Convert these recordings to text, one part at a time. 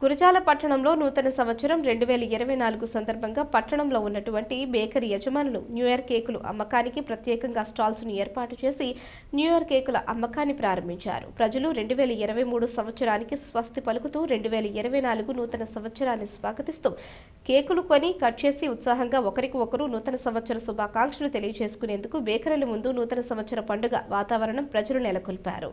గురజాల పట్టణంలో నూతన సంవత్సరం రెండు వేల ఇరవై నాలుగు సందర్భంగా పట్టణంలో ఉన్నటువంటి బేకరీ యజమానులు న్యూ ఇయర్ కేకులు అమ్మకానికి ప్రత్యేకంగా స్టాల్స్ను ఏర్పాటు చేసి న్యూ ఇయర్ కేకుల అమ్మకాన్ని ప్రారంభించారు. ప్రజలు రెండు వేల ఇరవై మూడు సంవత్సరానికి స్వస్తి పలుకుతూ రెండు వేల ఇరవై నాలుగు నూతన సంవత్సరాన్ని స్వాగతిస్తూ కేకులు కొని కట్ చేసి ఉత్సాహంగా ఒకరికి ఒకరు నూతన సంవత్సర శుభాకాంక్షలు తెలియజేసుకునేందుకు బేకరీల ముందు నూతన సంవత్సర పండుగ వాతావరణం ప్రజలు నెలకొల్పారు.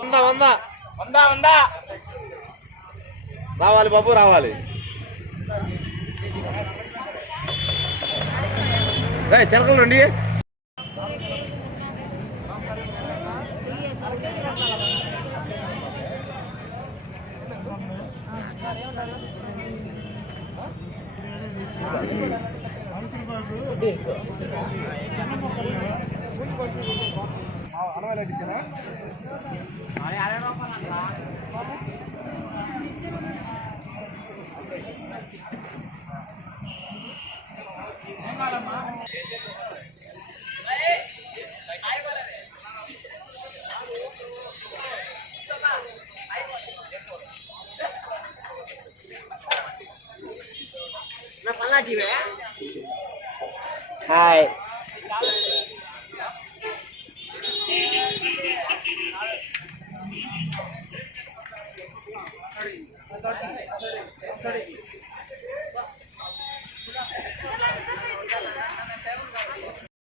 వంద వంద. వంద వంద. రావాలి బాబు రావాలి. చిలకలు రండి. రూపాయలు ఇచ్చారా Hi. ఒకసారి ఒకసారి